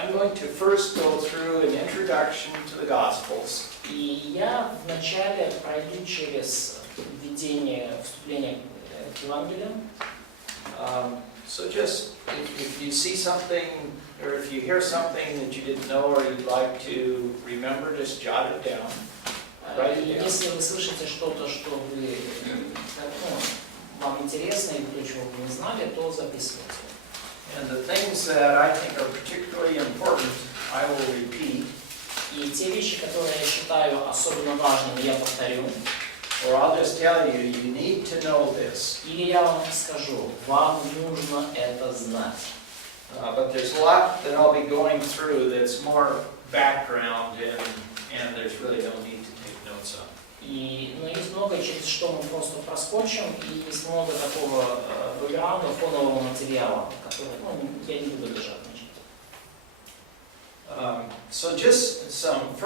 I'm going to first go through an introduction to the Gospels. И я вначале пройду через вступление к Евангелиям. So just, if you see something, or if you hear something that you didn't know or you'd like to remember, just jot it down. Write it down. Если вы слышите что-то, что вы, вам интересно и то, чего вы не знали, то записывайте. And the things that I think are particularly important, I will repeat. И те вещи, которые я считаю особенно важными, я повторю. Or I'll just tell you, you need to know this. Или я вам скажу, вам нужно это знать. But there's a lot that I'll be going through that's more background, and there's really no need to take notes on. Но есть много, через что мы просто проскочим, и есть много такого бэкграунда, фонового материала, который я не буду бежать. So just some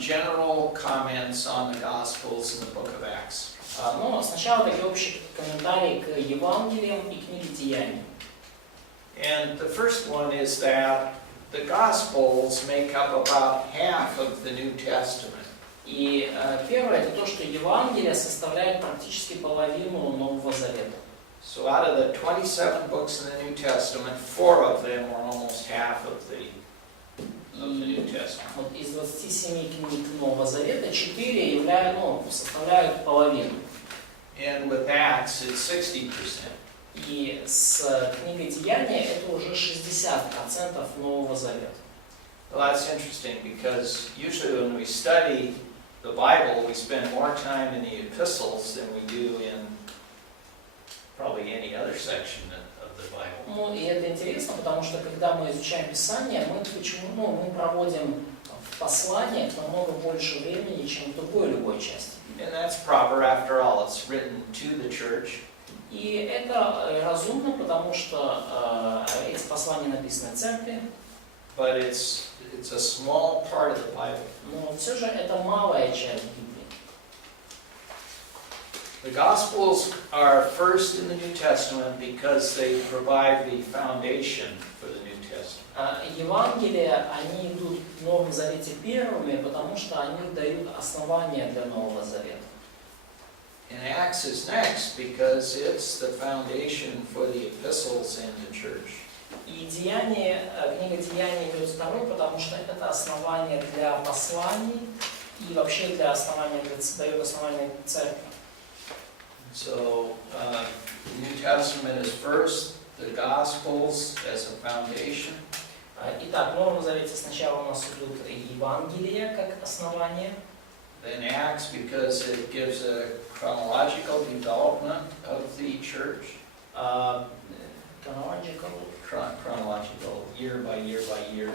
general comments on the Gospels and the book of Acts. Сначала такие общие комментарии к Евангелиям и книге Деяний. And the first one is that the Gospels make up about half of the New Testament. И первое это то, что Евангелие составляет практически половину Нового Завета. So out of the 27 books in the New Testament, 4 of them are almost half of the New Testament. Вот из 27 книг Нового Завета 4 составляют половину. And with Acts, it's 60%. И с книгой Деяния это уже 60% Нового Завета. Well, that's interesting because usually when we study the Bible, we spend more time in the epistles than we do in probably any other section of the Bible. И это интересно, потому что когда мы изучаем Писание, мы проводим в посланиях намного больше времени, чем в другой любой части. And that's proper, after all, it's written to the church. И это разумно, потому что эти послания написаны церкви. But it's a small part of the Bible. Но все же это малая часть Библии. The Gospels are first in the New Testament because they provide the foundation for the New Testament. Евангелия, они идут в Новом Завете первыми, потому что они дают основания для Нового Завета. And Acts is next because it's the foundation for the epistles and the church. И книга Деяний идет второй, потому что это основание для посланий и вообще дает основание церкви. So, the New Testament is first, the Gospels as a foundation. Итак, в Новом Завете сначала у нас идут Евангелия как основание. Then Acts because it gives a chronological development of the church. Chronological, year by year by year.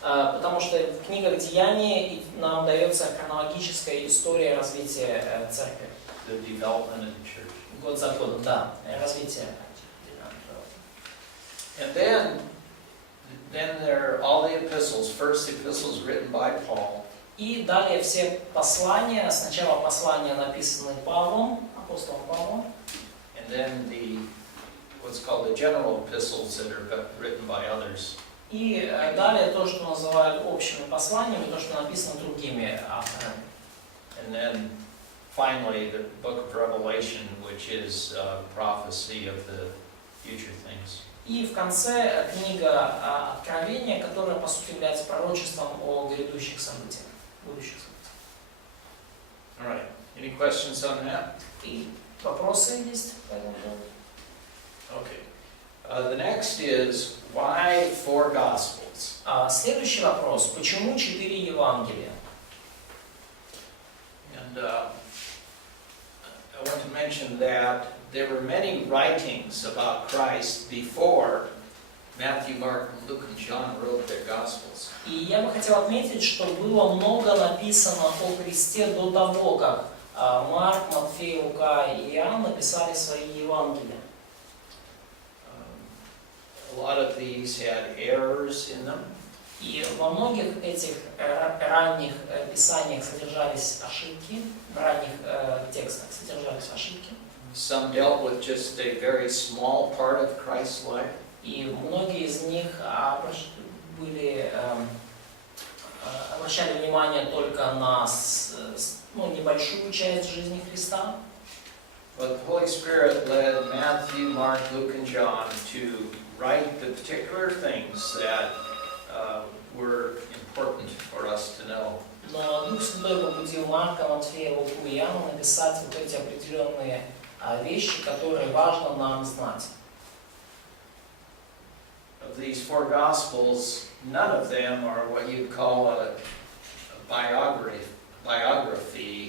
Потому что в книгах Деяний нам дается хронологическая история развития церкви. The development of the church. Год за годом, да, развитие. And then there are all the epistles. First, the epistles written by Paul. И далее все послания. Сначала послания написаны Павлом, апостолом Павлом. And then what's called the general epistles that are written by others. И далее то, что называют общими посланиями, то, что написано другими авторами. And then finally the book of Revelation, which is prophecy of the future things. И в конце книга Откровения, которая по сути является пророчеством о грядущих событиях, будущих событиях. All right. Any questions on that? И вопросы есть по этому поводу? Okay. The next is why 4 Gospels? Следующий вопрос: почему 4 Евангелия? And I want to mention that there were many writings about Christ before Matthew, Mark, Luke, and John wrote their Gospels. И я бы хотел отметить, что было много написано о Христе до того, как Марк, Матфей, Лука и Иоанн написали свои Евангелия. A lot of these had errors in them. И во многих этих ранних писаниях содержались ошибки, в ранних текстах содержались ошибки. Some dealt with just a very small part of Christ's life. И многие из них обращали внимание только на небольшую часть жизни Христа. But the Holy Spirit led Matthew, Mark, Luke, and John to write the particular things that were important for us to know. Но Дух Святой побудил Марка, Матфея, Луку и Иоанна написать вот эти определенные вещи, которые важно нам знать. Of these four Gospels, none of them are what you'd call a biography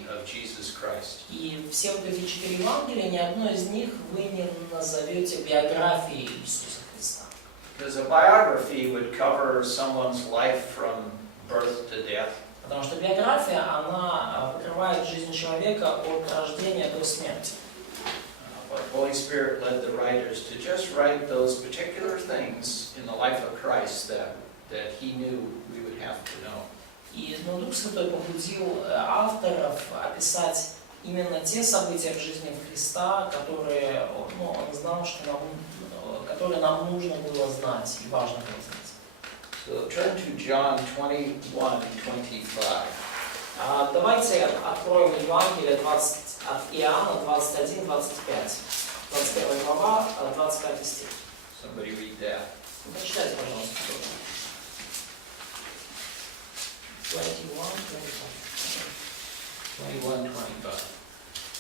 of Jesus Christ. И все вот эти 4 Евангелия, ни одно из них вы не назовете биографией Иисуса Христа. Because a biography would cover someone's life from birth to death. Потому что биография, она покрывает жизнь человека от рождения до смерти. But Holy Spirit led the writers to just write those particular things in the life of Christ that He knew we would have to know. И Дух Святой побудил авторов описать именно те события в жизни Христа, которые он знал, которые нам нужно было знать и важно было знать. So turn to John 21:25. Давайте откроем Евангелие от Иоанна 21-25. 21 глава, 25 стих. Somebody read that. Прочитайте, пожалуйста. 21:25.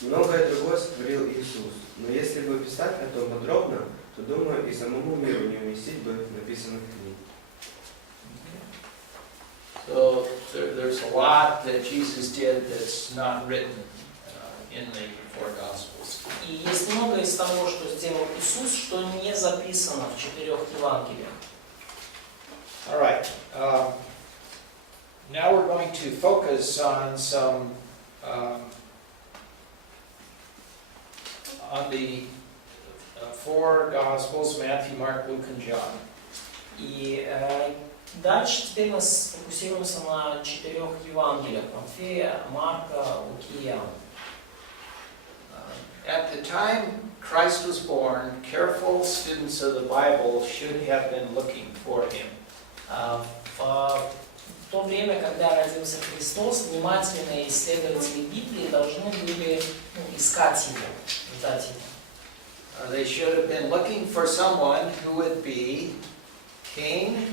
Многое другое сотворил Иисус, но если бы писать о том подробно, то, думаю, и самому миру не уместить бы написанных книг. So there's a lot that Jesus did that's not written in the four Gospels. И есть много из того, что сделал Иисус, что не записано в 4 Евангелиях. All right. Now we're going to focus on some on the four Gospels: Matthew, Mark, Luke, and John. И дальше теперь мы сфокусируемся на 4 Евангелиях: Матфея, Марка, Луки и Иоанна. At the time Christ was born, careful students of the Bible should have been looking for him. В то время, когда родился Христос, внимательные исследователи Библии должны были искать его, ждать его. They should have been looking for someone who would be king,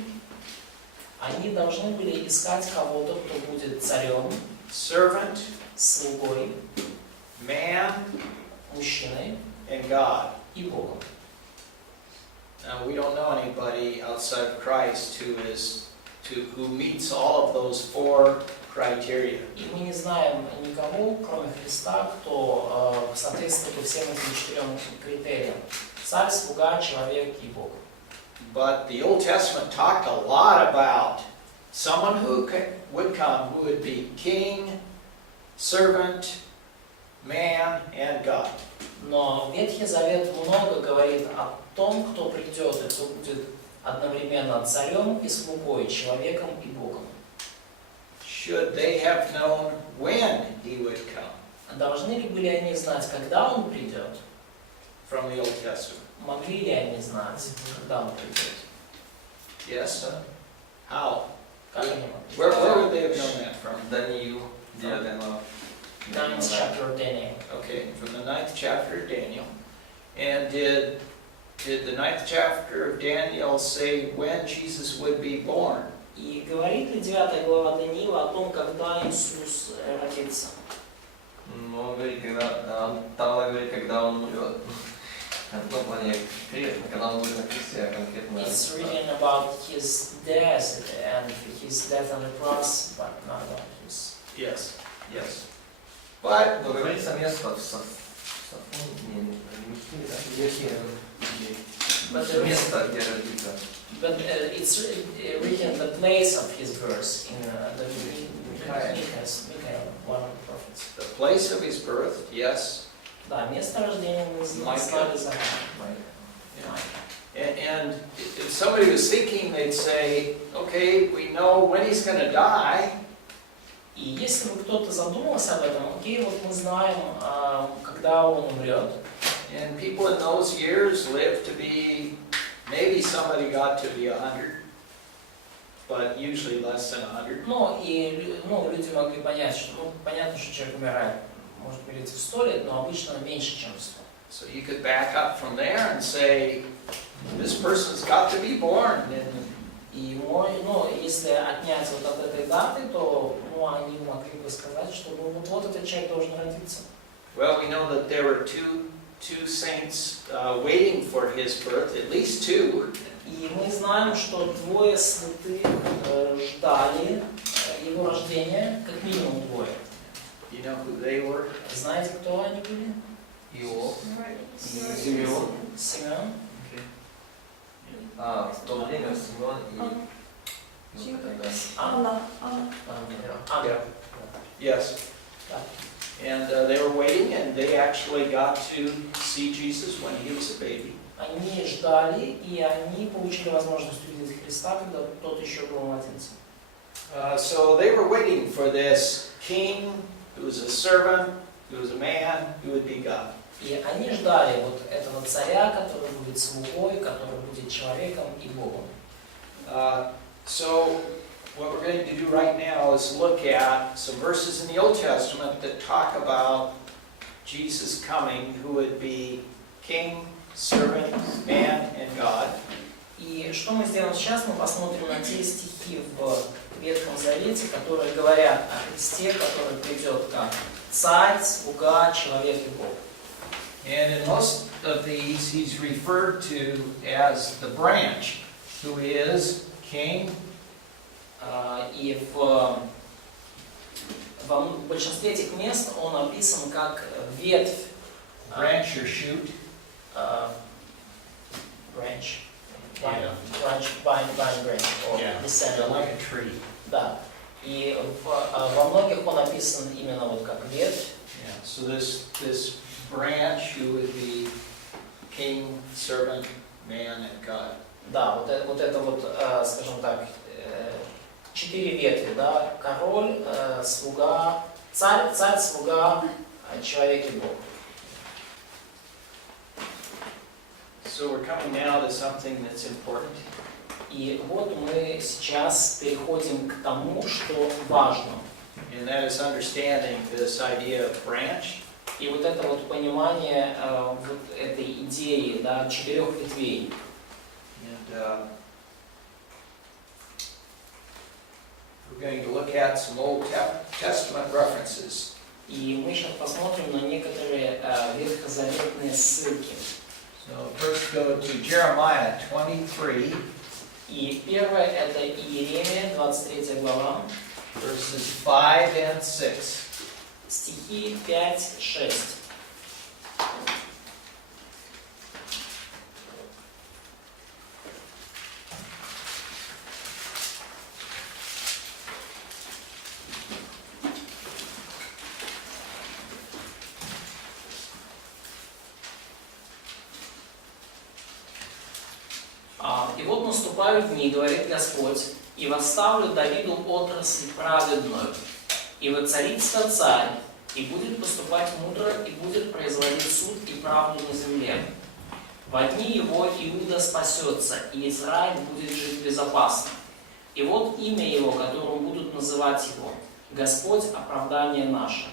Они должны были искать кого-то, кто будет царем, servant, слугой, man, мужчиной and God. и Богом. Now we don't know anybody outside of Christ who meets all of those four criteria. И мы не знаем никого, кроме Христа, кто соответствует всем этим 4 критериям. Царь, слуга, человек и Бог. But the Old Testament talked a lot about someone who would come who would be king, servant, man, and God. Но Ветхий Завет много говорит о том, кто придет и кто будет одновременно царем и слугой, человеком и Богом. Should they have known when he would come? Должны ли были они знать, когда он придет? From the Old Testament. Могли ли они знать, когда он придет? Yes? How? Как они могли? Where would they have known that from? Даниил, 9 глава. 9th chapter of Daniel. Okay, from the 9th chapter of Daniel. And did the 9th chapter of Daniel say when Jesus would be born? И говорит ли 9 глава Даниила о том, когда Иисус родится? Ну, он говорит, когда он умрет. В плане конкретно, когда он будет на кресте, конкретно. It's written about his death and his death on the cross, but not about his. Yes, yes. But Но говорится место место, где родится. But it's written the place of his birth in the Micah, one of the prophets. the place of his birth, yes. Да, место рождения мы знали заранее. And if somebody was thinking, they'd say, okay, we know when he's going to die. И если бы кто-то задумался об этом, окей, вот мы знаем, когда он умрет. And people in those years lived to be maybe somebody got to be 100, but usually less than 100. Ну, и люди могли понять, что, понятно, что человек умирает, может перейти в 100 лет, но обычно меньше, чем 100. So you could back up from there and say, this person's got to be born. И если отнять вот от этой даты, то они могли бы сказать, что вот этот человек должен родиться. Well, we know that there were two saints waiting for his birth, at least two. И мы знаем, что двое святых ждали его рождения, как минимум двое. You know who they were? Знаете, кто они были? Иов. Симеон. Симеон. В то время Симеон и Анна. Yeah. Yes. Да. And they were waiting, and they actually got to see Jesus when he was a baby. Они ждали, и они получили возможность увидеть Христа, когда тот еще был младенцем. So they were waiting for this king who was a servant, who was a man, who would be God. И они ждали вот этого царя, который будет слугой, который будет человеком и Богом. So what we're going to do right now is look at some verses in the Old Testament that talk about Jesus coming, who would be king, servant, man, and God. И что мы сделаем сейчас? Мы посмотрим на те стихи в Ветхом Завете, которые говорят о Христе, который придет как царь, слуга, человек и Бог. And in most of these, he's referred to as the branch, who is king. И в большинстве этих мест он описан как ветвь. Branch or shoot. Branch. Yeah. Vine branch. Or descendant. Like a tree. Да. И во многих он описан именно вот как ветвь. Yeah. So this branch who would be king, servant, man, and God. Да, вот это вот, скажем так, 4 ветви, да, король, слуга, царь, слуга, человек и Бог. So we're coming now to something that's important. И вот мы сейчас переходим к тому, что важно. And that is understanding this idea of branch. И вот это вот понимание вот этой идеи, да, 4 ветвей. And we're going to look at some Old Testament references. И мы сейчас посмотрим на некоторые ветхозаветные ссылки. So first go to Jeremiah 23. И первое это Иеремия, 23 глава, Verses 5 and 6. стихи 5-6. И вот наступают дни, говорит Господь, и восставлю Давиду отрасль праведную, и воцарится царь, и будет поступать мудро, и будет производить суд и правду на земле. Во дни его Иуда спасется, и Израиль будет жить безопасно. И вот имя его, которым будут называть его, Господь оправдание наше.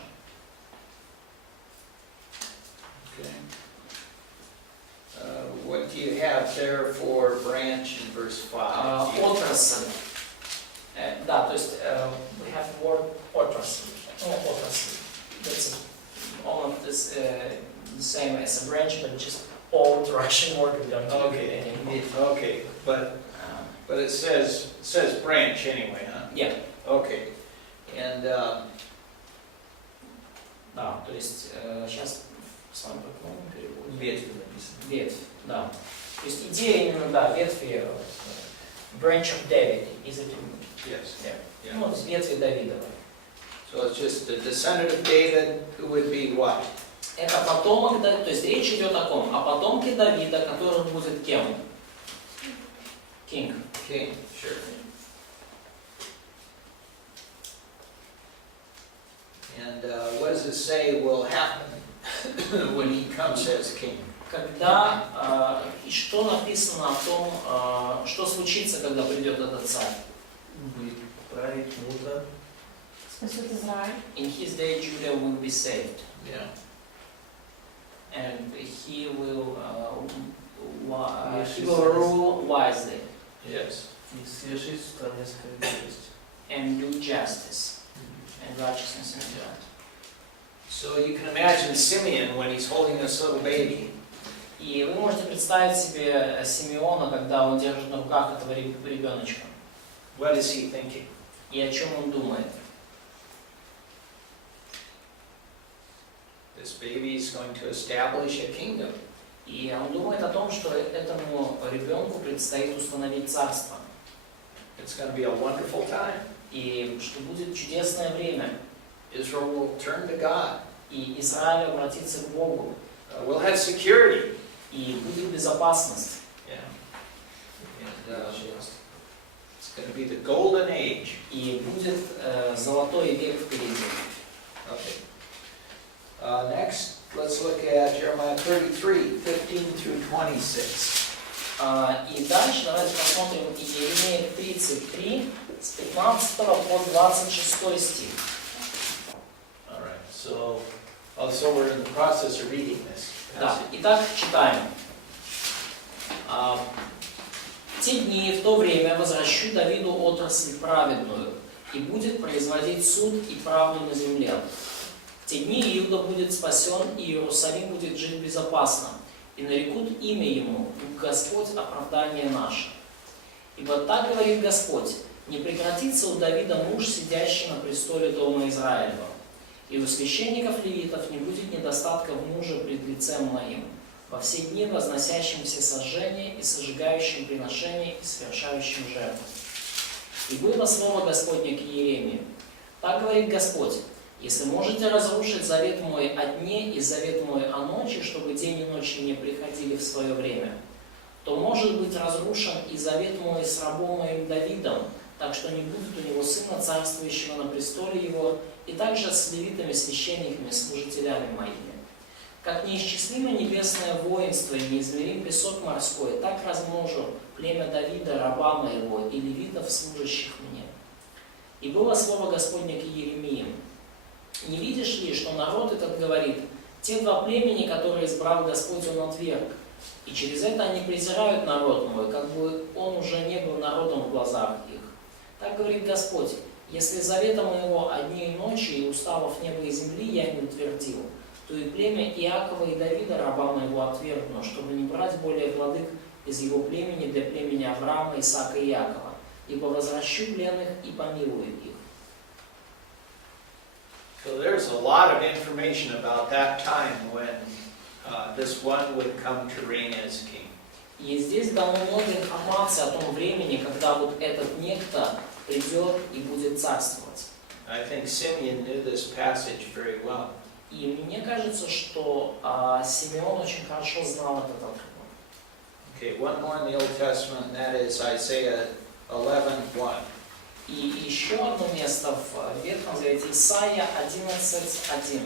What do you have there for branch in verse 5? Отрасль. Да, то есть we have the word отрасль. Отрасль. That's almost the same as a branch, but just old Russian word we don't Okay. anymore. Okay, but it says branch anyway, huh? Yeah. Okay. And Да, то есть сейчас с вами по-моему переводим. ветви написано. Ветвь, да. То есть идея именно, да, ветви, branch of David, is it? yes. Yeah. Ну, с ветви Давидовой. So it's just the descendant of David who would be what? Это потомок, то есть речь идет о ком? О потомке Давида, который будет кем? King. King, sure. And what does it say will happen when he comes as king? когда и что написано о том, что случится, когда придет этот царь. Будет править мудро. Спасет Израиль. In his day Judah will be saved, Yeah. and he will rule wisely Yes. И совершить в стране справедливость. and do justice and righteousness in the land. So you can imagine Simeon when he's holding this little baby. И вы можете представить себе Симеона, когда он держит на руках этого ребеночка. What is he thinking? И о чем он думает? This baby is going to establish a kingdom. И он думает о том, что этому ребенку предстоит установить царство. It's going to be a wonderful time. И что будет чудесное время. Israel will turn to God. И Израиль обратится к Богу. We'll have security. И будет безопасность. Yeah. And it's going to be the golden age. И будет золотой век впереди. Okay. Next, let's look at Jeremiah 33, 15 through 26. И дальше давайте посмотрим Иеремия 33, с 15 по 26 стих. All right. So we're in the process of reading this Да, passage. итак, читаем. В те дни и в то время возвращу Давиду отрасль праведную, и будет производить суд и правду на земле. В те дни Иуда будет спасен, и Иерусалим будет жить безопасно, и нарекут имя ему, Господь оправдание наше. Ибо так говорит Господь: не прекратится у Давида муж, сидящий на престоле дома Израилева, и у священников-левитов не будет недостатка в муже пред лицем моим, во все дни возносящим все сожжения и сожигающим приношения и совершающим жертвы. И было слово Господне к Иеремии: так говорит Господь: если можете разрушить завет мой о дне и завет мой о ночи, чтобы день и ночь не приходили в свое время, то может быть разрушен и завет мой с рабом моим Давидом, так что не будет у него сына, царствующего на престоле его, и также с левитами, священниками, служителями моими. Как неисчислимо небесное воинство и неизмерим песок морской, так размножу племя Давида, раба моего, и левитов, служащих мне. И было слово Господне к Иеремии: не видишь ли, что народ этот говорит: те два племени, которые избрал Господь, он отверг, и через это они презирают народ мой, как бы он уже не был народом в глазах их. Так говорит Господь: если завета моего о дне и ночи и уставов неба и земли я не утвердил, то и племя Иакова и Давида, раба моего, отвергну, чтобы не брать более владык из его племени для племени Авраама, Исаака и Иакова, ибо возвращу пленных и помилую их. So there's a lot of information about that time when this one would come to reign as king. И здесь дано много информации о том времени, когда вот этот некто придет и будет царствовать. I think Simeon knew this passage very well. И мне кажется, что Симеон очень хорошо знал этот отрывок. Okay, one more in the Old Testament, and that is Isaiah 11:1. И еще одно место в Ветхом Завете, Исайя 11:1.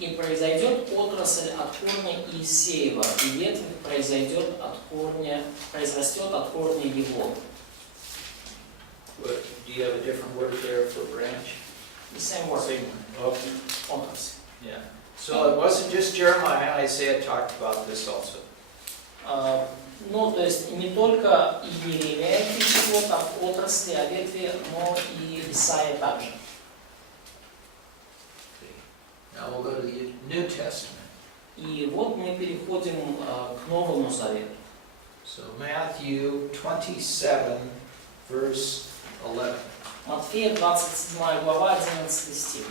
И произойдет отрасль от корня Иисеева, и ветвь произрастет от корня его. Do you have a different word there for branch? The same word. Same one. Okay. Отрасль. Yeah. So it wasn't just Jeremiah. Isaiah talked about this also. Ну, то есть не только Иеремия пишет вот об отрасли, о ветви, но и Исаия также. Now we'll go to the New Testament. И вот мы переходим к Новому Завету. So Matthew 27, verse 11. Матфея 27 глава, 11 стих.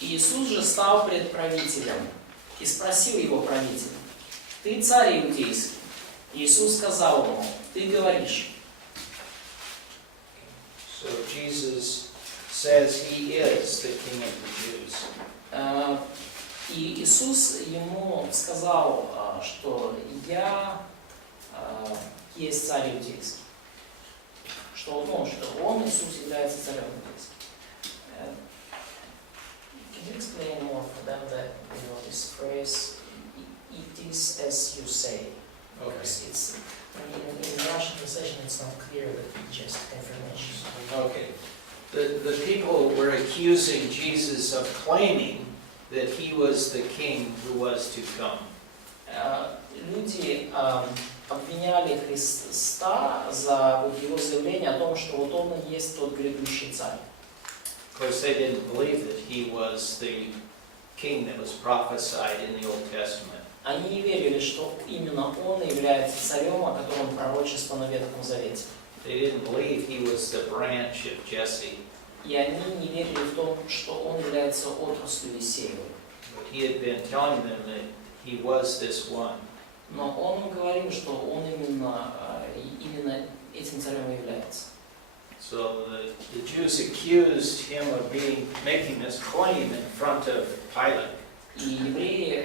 Иисус же стал пред правителем и спросил его правитель: «Ты царь иудейский?» Иисус сказал ему: «Ты говоришь». So Jesus says he is the King of the Jews. И Иисус ему сказал, что я есть царь иудейский. Что он, Иисус, является царем иудейским. Can you explain more for them that this phrase, it is as you say? Okay. It's, in Russian translation it's not clear, but it's just confirmation. Okay. The people were accusing Jesus of claiming that he was the king who was to come. Люди обвиняли Христа за его заявление о том, что вот он и есть тот грядущий царь. Of course, they didn't believe that he was the king that was prophesied in the Old Testament. Они не верили, что именно он является царем, о котором пророчество на Ветхом Завете. They didn't believe he was the branch of Jesse. И они не верили в то, что он является отраслью Иисеевой. But he had been telling them that he was this one. Но он им говорил, что он именно этим царем является. So the Jews accused him of making this claim in front of Pilate. И евреи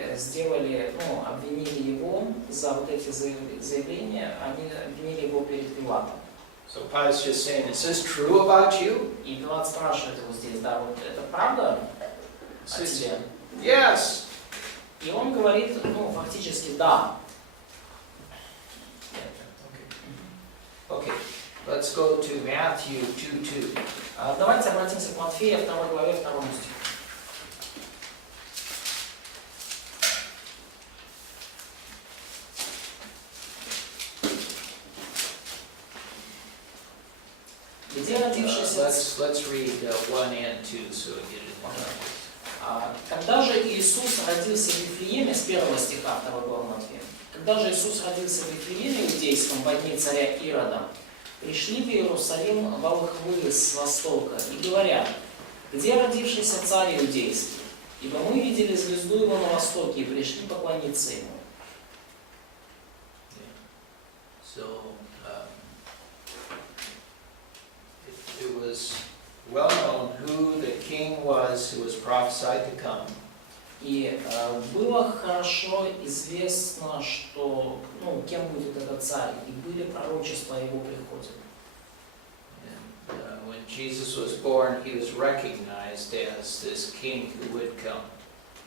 обвинили его за вот эти заявления, они обвинили его перед Пилатом. So Pilate's just saying, is this true about you? И Пилат спрашивает его здесь, да, вот это правда о тебе? Yes. И он говорит, фактически да. Okay, let's go to Matthew 2:2. Давайте обратимся к Матфея, 2 главе, 2 стиху. Где родившийся... Let's read 1 and 2 so we get it in context. Когда же Иисус родился в Вифлееме, с 1 стиха 2 главы Матфея, когда же Иисус родился в Вифлееме иудейском во дни царя Ирода, пришли в Иерусалим волхвы с востока и говорят, где родившийся царь иудейский? Ибо мы видели звезду его на востоке и пришли поклониться ему. So it was well known who the king was who was prophesied to come. И было хорошо известно, что, кем будет этот царь, и были пророчества о его приходе. And when Jesus was born, he was recognized as this king who would come.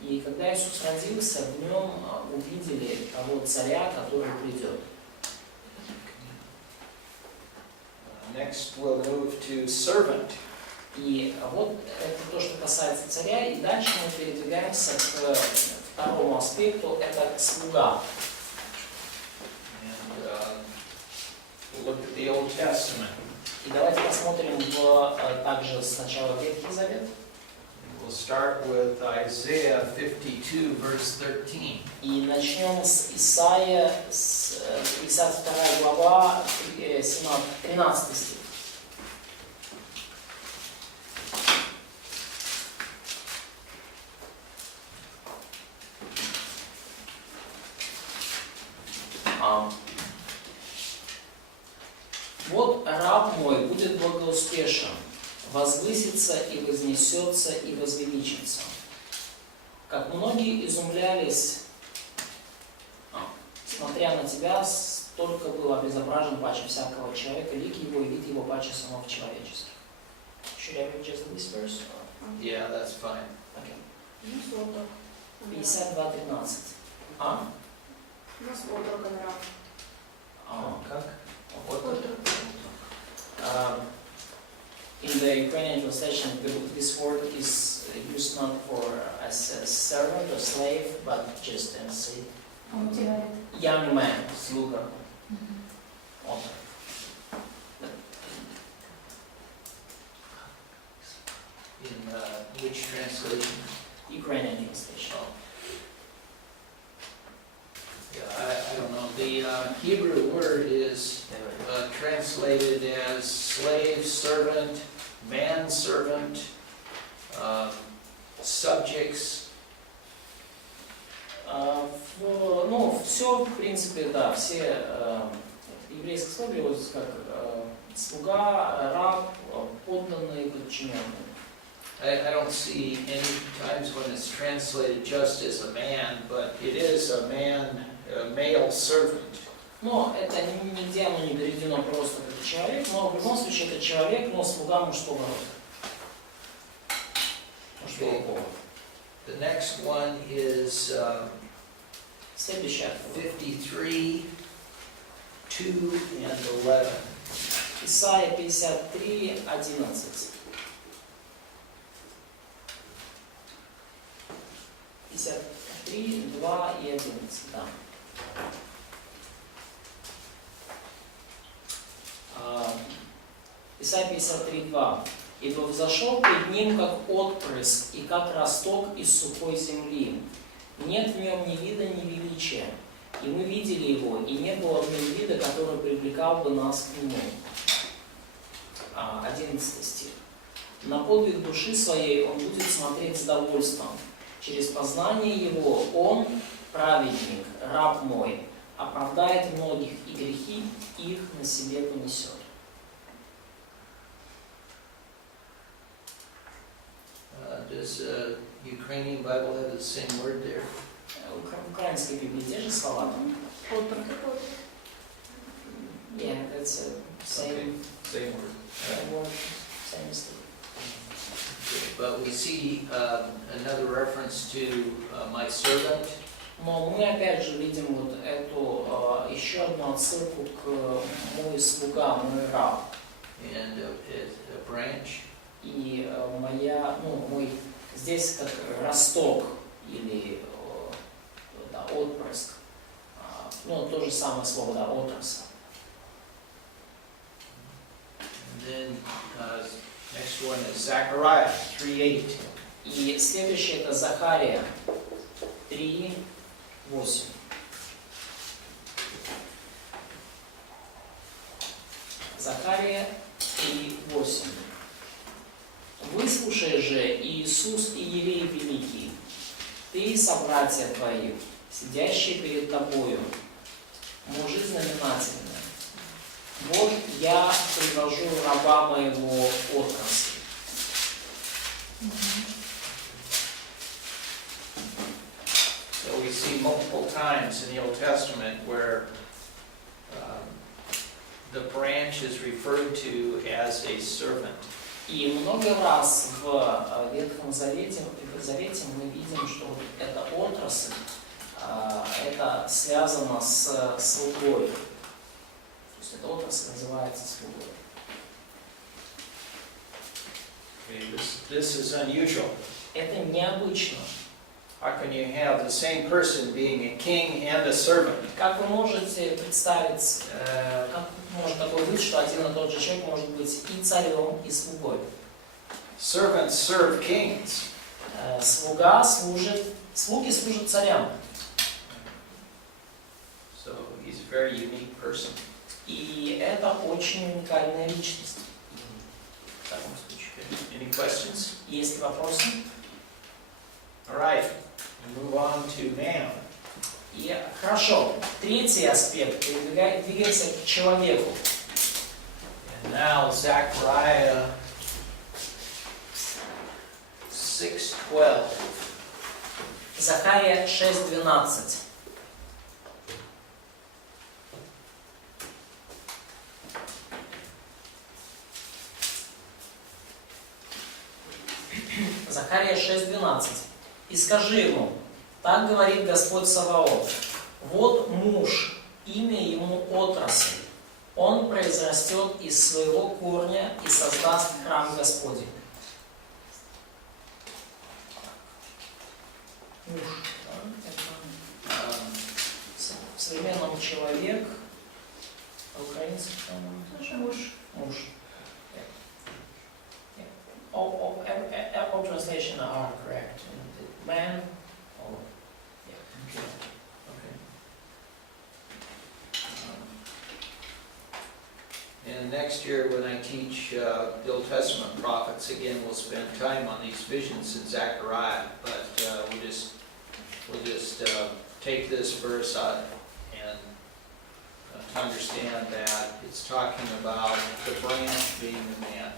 И когда Иисус родился, в нем увидели того царя, который придет. Next we'll move to servant. И вот это то, что касается царя, и дальше мы передвигаемся к второму аспекту, это слуга. And we'll look at the Old Testament. И давайте посмотрим также сначала Ветхий Завет. We'll start with Isaiah 52, verse 13. И начнем с Исаия, 52 глава, 13 стих. Вот раб мой будет благоуспешен, возвысится и вознесется и возвеличится. Как многие изумлялись, смотря на тебя, столько был обезображен паче всякого человека, лик его и вид его паче самов человеческих. Should I read just this verse? Yeah, that's fine. Okay. 52:13. Как? In the Ukrainian translation, this word is used not for as a servant or slave, but just as a young man, слуга. Вот. In which translation? Ukrainian translation. Yeah, I don't know. The Hebrew word is translated as slave, servant, manservant, subjects. Все, в принципе, да, все еврейские слова переводятся как слуга, раб, подданный, подчиненный. I don't see any times when it's translated just as a man, but it is a man, a male servant. Но это нигде оно не переведено просто как человек, но в любом случае это человек, но слуга мужского рода. Мужского пола. The next one is Следующее. 53, 2 and 11. Исайя 53, 11. 53, 2 и 11, да. Исайя 53, 2. «Ибо взошел пред ним, как отпрыск, и как росток из сухой земли. Нет в нем ни вида, ни величия. И мы видели его, и не было в нем вида, который привлекал бы нас к нему». 11 стих. «На подвиг души своей он будет смотреть с довольством. Через познание его он, праведник, раб мой, оправдает многих, и грехи их на себе понесет». Does Ukrainian Bible have the same word there? В украинской Библии те же слова там. Yeah, that's the same, Same word. same word, same stick. But we see another reference to my servant. Но мы опять же видим вот эту еще одну отсылку к мой слуга, мой раб. And a branch. И мой здесь как росток или да, отпрыск. То же самое слово, да, отрасль. And then next one is Zechariah 3:8. И следующее это Захария 3:8. Захария 3:8. «Выслушай же, Иисус и Иерей Великий, ты и собратья твои, сидящие перед тобою, мужи знаменательные. Вот я привожу раба моего отрасли». So we see multiple times in the Old Testament where the branch is referred to as a servant. И много раз в Ветхом Завете, мы видим, что эта отрасль, это связано с слугой. То есть эта отрасль называется слугой. Okay, this is unusual. Это необычно. How can you have the same person being a king and a servant? Как вы можете представить, как может такое быть, что один и тот же человек может быть и царем, и слугой? Servants serve kings. Слуги служат царям. So he's a very unique person. И это очень уникальная личность. В таком случае. Any questions? Есть ли вопросы? All right, we move on to man. И хорошо. Третий аспект. Двигаемся к человеку. And now Zechariah 6:12. Захария 6:12. Захария 6:12. «И скажи ему, так говорит Господь Саваоф, вот муж, имя ему отрасль, он произрастет из своего корня и создаст храм Господень». Муж, да, это в современном человек, а украинцы там муж. Муж. All translations are correct. Man, And next year, when I teach the Old Testament prophets, again, we'll spend time on these visions in Zechariah. But we'll just take this verse out and to understand that it's talking about the branch being the man.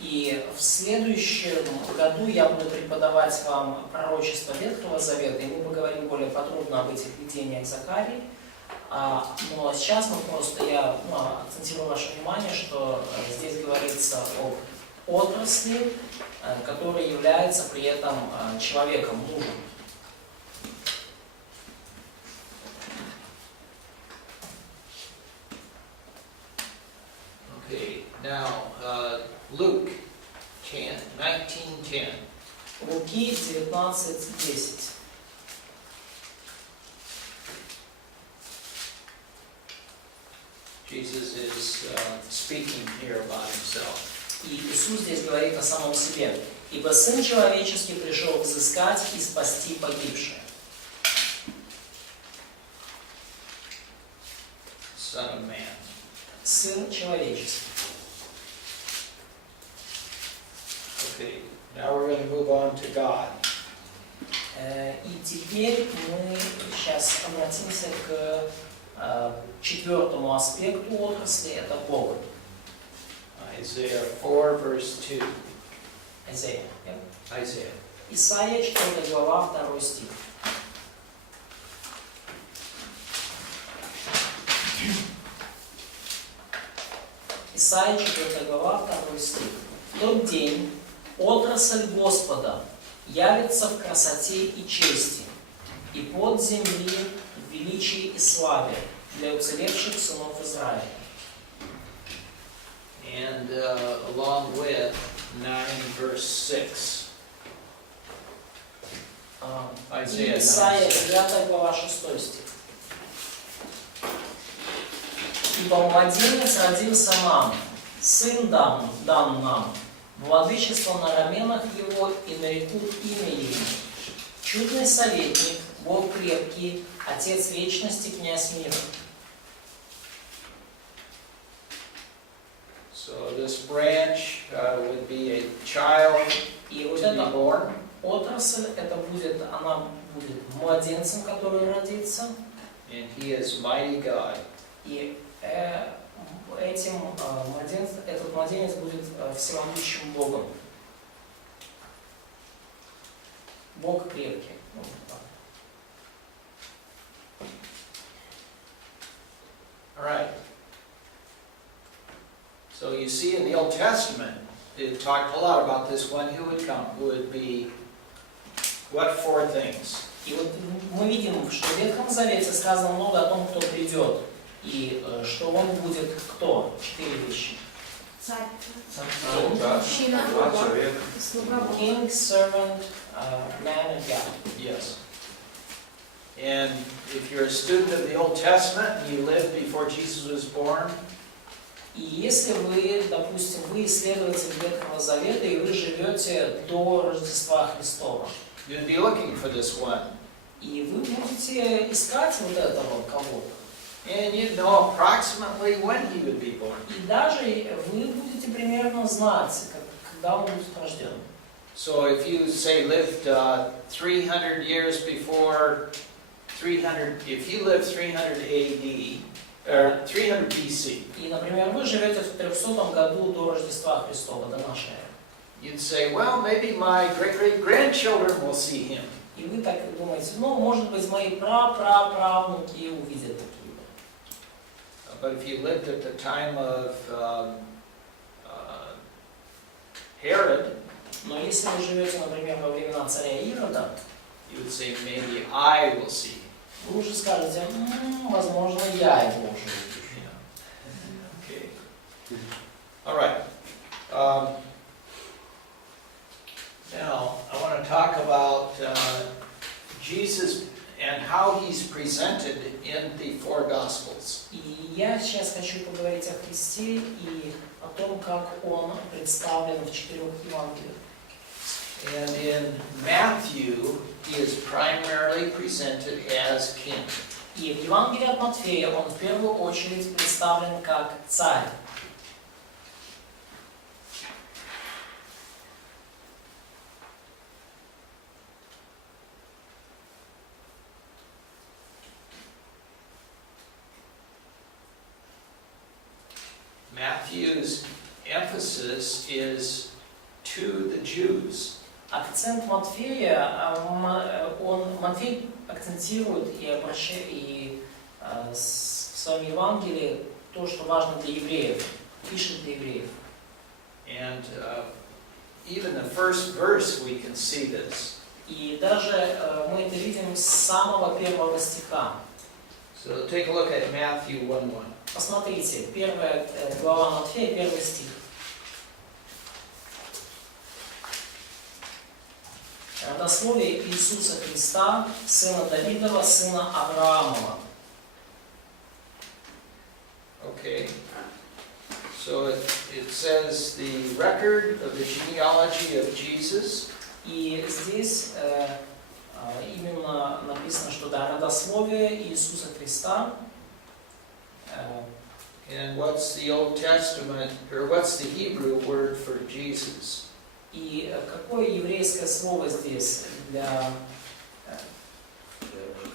И в следующем году я буду преподавать вам пророчество Ветхого Завета, и мы поговорим более подробно об этих видениях Захарии. Но сейчас я акцентирую ваше внимание, что здесь говорится об отрасли, которая является при этом человеком, мужем. Okay, now, Luke 19:10. Луки 19:10. Jesus is speaking here about himself. И Иисус здесь говорит о самом себе. «Ибо Сын Человеческий пришел взыскать и спасти погибшие». Son of Man. Сын Человеческий. Okay, now we're going to move on to God. И теперь мы сейчас обратимся к четвертому аспекту отрасли, это Бог. Isaiah 4, verse 2. Isaiah. Isaiah. Исайя, 4 глава, 2 стих. Исайя, 4 глава, 2 стих. В тот день отрасль Господа явится в красоте и чести, и плод земли в величии и славе для уцелевших сынов Израиля. And along with 9, verse 6. Isaiah 9, Исайя, 6. 9 глава, 6 стих. «Ибо младенец родился нам, сын дан нам, владычество на раменах его, и нарекут имя ему. Чудный советник, Бог крепкий, Отец вечности, князь мира». So this branch would be a child И вот to be эта born. отрасль, она будет младенцем, который родится, And he is mighty God. и этот младенец будет всемогущим Богом. Бог крепкий. All right. So you see in the Old Testament, it talked a lot about this one who would come, who would be what four things? И вот мы видим, что в Ветхом Завете сказано много о том, кто придет, и что он будет кто? 4 вещи. Царь, Да. мужчина, Человек. слуга Бога. King, servant, man and God. Yes. And if you're a student of the Old Testament and you lived before Jesus was born, И если вы, допустим, вы исследователь Ветхого Завета, и вы живете до Рождества Христова, you'd be looking for this one. и вы будете искать вот этого кого-то, And you'd know approximately when he would be born. и даже вы будете примерно знать, когда он будет рожден. So if you say lived 300 years before 300, if you lived 300 AD or 300 BC, И, например, вы живете в 300 году до Рождества Христова, до нашей эры. you'd say, well, maybe my great-great-grandchildren will see him. И вы так думаете, может быть, мои правнуки увидят такие. But if you lived at the time of Herod, Но если вы живете, например, во времена царя Ирода, you would say, maybe I will see him. вы уже скажете, возможно, я его уже увижу. Okay. All right. Now, I want to talk about Jesus and how he's presented in the four Gospels. И я сейчас хочу поговорить о Христе и о том, как он представлен в 4 Евангелиях. And in Matthew, he is primarily presented as king. И в Евангелии от Матфея он в первую очередь представлен как царь. Matthew's emphasis is to the Jews. Акцент Матфея, Матфей акцентирует в своем Евангелии то, что важно для евреев, пишет для евреев. And even the first verse we can see this. И даже мы это видим с самого первого стиха. So take a look at Matthew 1:1. Посмотрите, первая глава Матфея, первый стих. Родословие Иисуса Христа, сына Давидова, сына Авраамова. Okay. So it says the record of the genealogy of Jesus. И здесь именно написано, что да, родословие Иисуса Христа. And what's the Old Testament, or what's the Hebrew word for Jesus? И какое еврейское слово здесь для...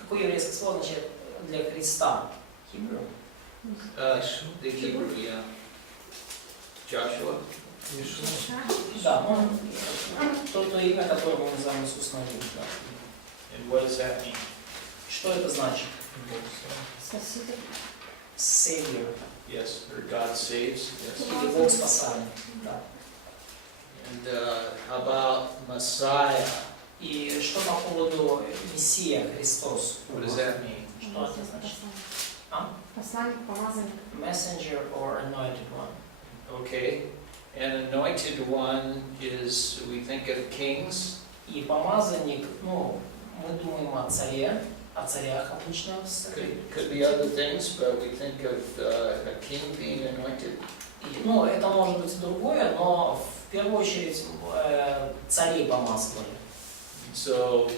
Какое еврейское слово означает для Христа? Hebrew? The Hebrew, yeah. Joshua? Да, то имя, которое мы называем Иисус Навин. Да. And what does that mean? Что это значит? Спаситель. Savior. Yes, or God saves. Yes. Или Бог спасает. Да. And about Messiah, И что по поводу Мессия, Христос? what does that mean? Что это значит? А? Посланник, помазанник. Messenger or anointed one. Okay. And anointed one is, we think of kings. И помазанник, мы думаем о царях обычно. Could be other things, but we think of a king being anointed. Это может быть другое, но в первую очередь царей помазывали. So,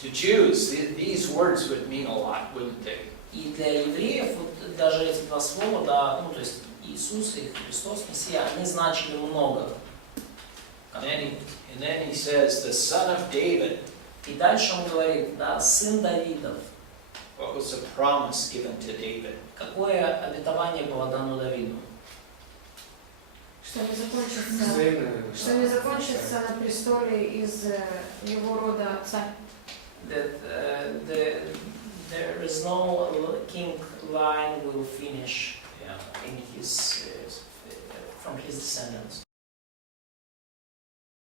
to Jews, these words would mean a lot, wouldn't they? И для евреев вот даже эти два слова, да, то есть Иисус и Христос, Мессия, они значили много. And then he says, the son of David. И дальше он говорит, да, сын Давидов. What was the promise given to David? Какое обетование было дано Давиду? Что не закончится на престоле из его рода царь. That there is no king line will finish in his from his descendants.